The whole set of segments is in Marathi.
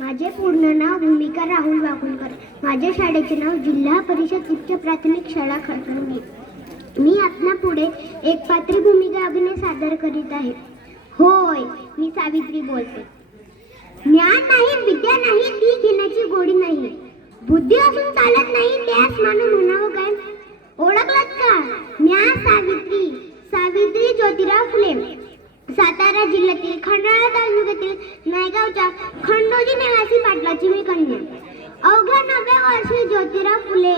माझे पूर्ण नाव भूमिका राहुल वाकुलकर माझ्या शाळेचे नाव जिल्हा परिषद उच्च प्राथमिक शाळा खडरंगी मी आपल्या पुढे एक पात्री भूमिका अभिनय सादर करीत आहे. होय मी सावित्री बोलते. ज्ञान नाही विद्या नाही ती घेण्याची गोडी नाही. बुद्धी असून चालत नाही त्यास म्हणून म्हणावं काय? ओळखलात का? म्या सावित्री सावित्री ज्योतिराव फुले. सातारा जिल्ह्यातील खंडाळा तालुक्यातील नायगावच्या खंडोजी निवासी पाटलाची मी कन्या अवघ्या नव्या वर्षी ज्योतिराव फुले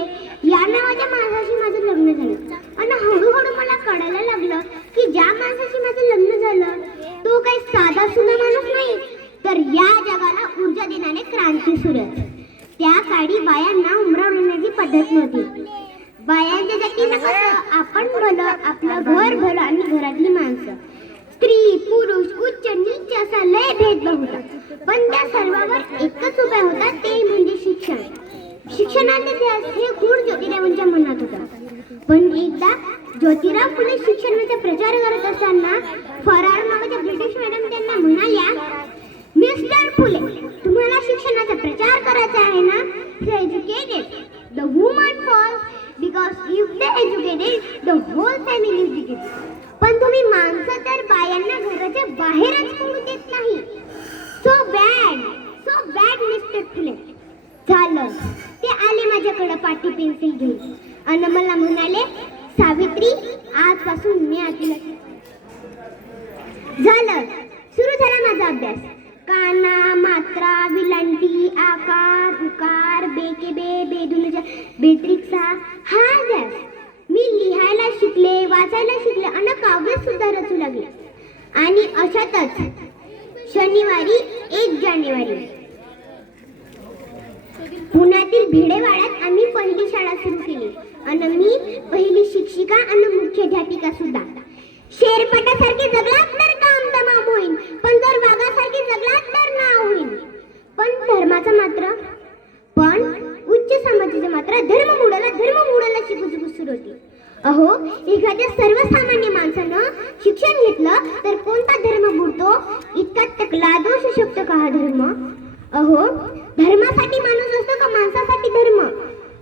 या नावाच्या माणसाशी माझं लग्न झालं. आणि हळूहळू मला कळायला लागलं की ज्या माणसाशी माझं लग्न झालं तो काही साधा सुद्धा माणूस नाही तर या जगाला ऊर्जा देणारे क्रांती सुरत त्या काळी बायांना उमरावण्याची पद्धत नव्हती. बायांच्या जातीनं कसं आपण भलं आपलं घर भलं आणि घरातली माणसं. स्त्री पुरुष उच्च नीच असा लय भेदभाव होता. पण त्या सर्वावर एकच उपाय होता ते म्हणजे शिक्षण. शिक्षणाचे ध्यास हे गुण ज्योतिरावांच्या मनात होता. पण एकदा ज्योतिराव फुले शिक्षणाचा प्रचार करत असताना फरार नावाच्या ब्रिटिश मॅडम त्यांना म्हणाल्या मिस्टर फुले तुम्हाला शिक्षणाचा प्रचार करायचा आहे ना? Educated the woman fall because if the educated the whole family educated पण तुम्ही माणसं तर बायांना घराच्या बाहेरच पडू देत नाही. So bad so bad mister Phule झालं. ते आले माझ्याकडे पाटी पेन्सिल घेऊन. आणि मला म्हणाले सावित्री आजपासून मी तुला झालं. सुरू झाला माझा अभ्यास. काना मात्रा विलांटी आकार उकार बेके बे बेदुलजा बेत्रिक्सा हा अभ्यास मी लिहायला शिकले वाचायला शिकले आणि काव्य सुद्धा रचू लागले. आणि अशातच शनिवारी एक जानेवारी. पुण्यातील भिडेवाड्यात आम्ही पहिली शाळा सुरू केली. आणि मी पहिली शिक्षिका आणि मुख्याध्यापिका सुद्धा. शेरपटासारखे जगलात तर काम तमाम होईल पण जर वाघासारखे जगलात तर नाव होईल पण धर्माचं मात्र पण उच्च समाजाचं मात्र धर्म बुडाला धर्म मोडायला शिकू शिकू सुरू होती. अहो एखाद्या सर्वसामान्य माणसानं शिक्षण घेतलं तर कोणता धर्म बुडतो? इतका टकला दोष शकतो का हा धर्म. अहो धर्मासाठी माणूस असतो का माणसासाठी धर्म?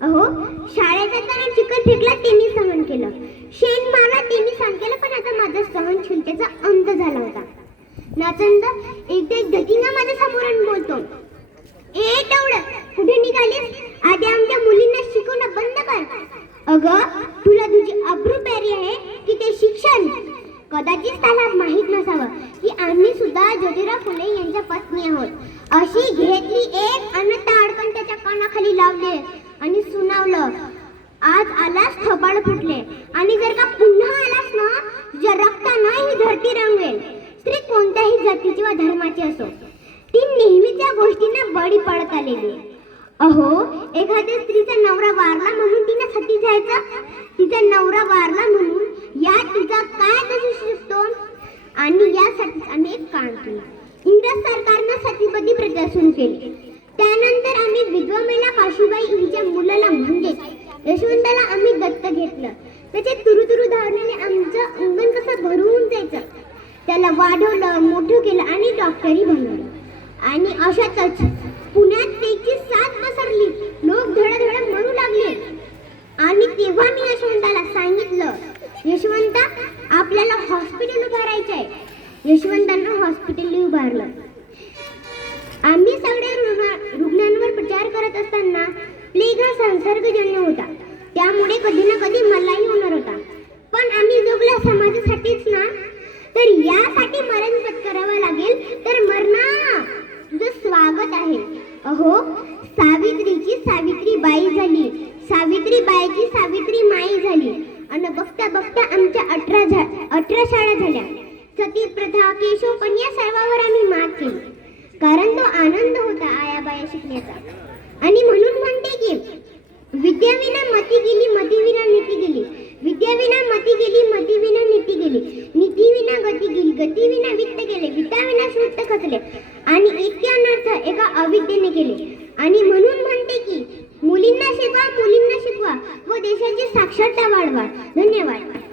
अहो शाळेत जाताना चिकन फेकला त्यांनी सहन केलं. शेण मारला त्यांनी सहन केलं पण आता माझा सहनशीलतेचा अंत झाला होता. नाचंद एकदा एक दतींगा माझ्यासमोर बोलतो. ए तेवढं कुठे निघालीस? आधी आमच्या मुलींना शिकवणं बंद कर. अगं तुला तुझी अब्रू प्यारी आहे की ते शिक्षण कदाचित त्याला माहीत नसावं की आम्ही सुद्धा ज्योतिराव फुले यांच्या पत्नी आहोत. अशी घेतली एक अन्न ताडकन त्याच्या कानाखाली लावले आणि सुनावलं. आज आलास थबाड फुटले. आणि जर का पुन्हा आलास ना ज्या रक्तानं ही धरती रंगवेल. स्त्री कोणत्याही जातीची व धर्माची असो. ती नेहमी त्या गोष्टींना बळी पडत आलेली. अहो एखाद्या स्त्रीचा नवरा वारला म्हणून तिने सती जायचं? तिचा नवरा वारला म्हणून या तिचा काय दोष असतो आणि यासाठी आम्ही एक काम केलं इंग्रज सरकारनं सतीपदी प्रथा सुरू केली. त्यानंतर आम्ही विधवा महिला काशीबाई हिच्या मुलाला म्हणजे यशवंताला आम्ही दत्त घेतलं. त्याचे तुरु तुरु धावण्याने आमचं अंगण कसं भरून जायचं? त्याला वाढवलं मोठं केलं आणि डॉक्टरी बनवलं. आणि अशातच पुण्यात त्याची साथ पसरली. लोक धडधड म्हणू लागले. आणि तेव्हा मी यशवंताला सांगितलं यशवंता आपल्याला हॉस्पिटल उभारायचं आहे यशवंतांना हॉस्पिटल उभारलं. आम्ही सगळ्या रुग्णांवर प्रचार करत असताना प्लेग हा संसर्गजन्य होता. त्यामुळे कधी ना कधी मलाही होणार होता. पण आम्ही जगल्या समाजासाठीच ना? तर यासाठी मरण पत्करावं लागेल तर मरणा! तुझं स्वागत आहे. अहो सावित्रीची सावित्री बाई झाली. सावित्री बाईची सावित्री माई झाली. आणि बघता बघता श्रद्धा केशव पण या सर्वावर आम्ही मात केली. कारण तो आनंद होता आयाबाया शिकण्याचा. आणि म्हणून म्हणते की विद्याविना मती गेली मतीविना नीती गेली. विद्याविना मती गेली मतीविना नीती गेली. नीतीविना गती गेली गतीविना वित्त गेले वित्ताविना श्रुत्त खचले. आणि इतके अनर्थ एका अविद्येने केले आणि म्हणून म्हणते की मुलींना शिकवा मुलींना शिकवा व देशाची साक्षरता वाढवा. धन्यवाद.